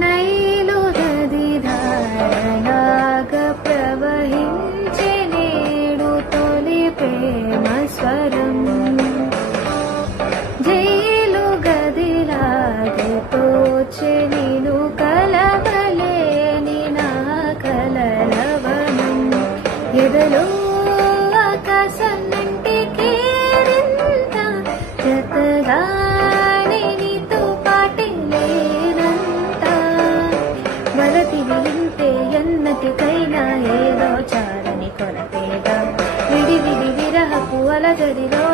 Nile నది ధారలాగ ప్రవహించే నేడు తొలి ప్రేమ స్వరం జైలు గదిలాగే తోచె నిను కలవలేని నా కలలవనం. ఎదలో వలతివి ఇంతే ఎన్నటికైనా ఏదో చారని కొరతేగా విడి విడి విరహపు అలజడిలో